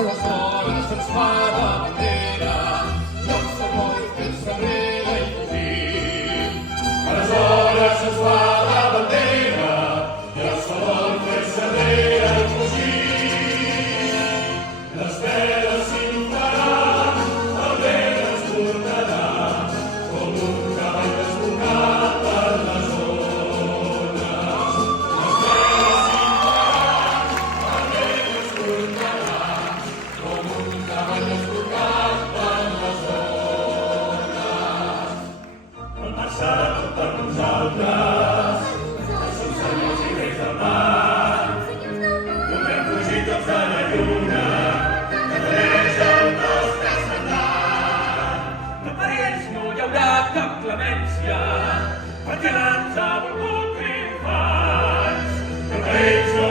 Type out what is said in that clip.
Aleshores ens fa de bandera, jocs de coll fent enrere i fugint. Aleshores ens fa de bandera, jocs de coll fent enrere i fugint. Les veles s'infaran, el vent ens portarà, com un cavall desbocat per les ones. Les veles s'infaran, el vent ens portarà, com un cavall desbocat per les ones. El mar serà tot per nosaltres, som senyors i reis del mar. Podrem fugir tots de la lluna, que apareix el nostre estendard. Que per ells no hi haurà cap clemència, perquè l'ens ha volgut triomfar. Que per ells no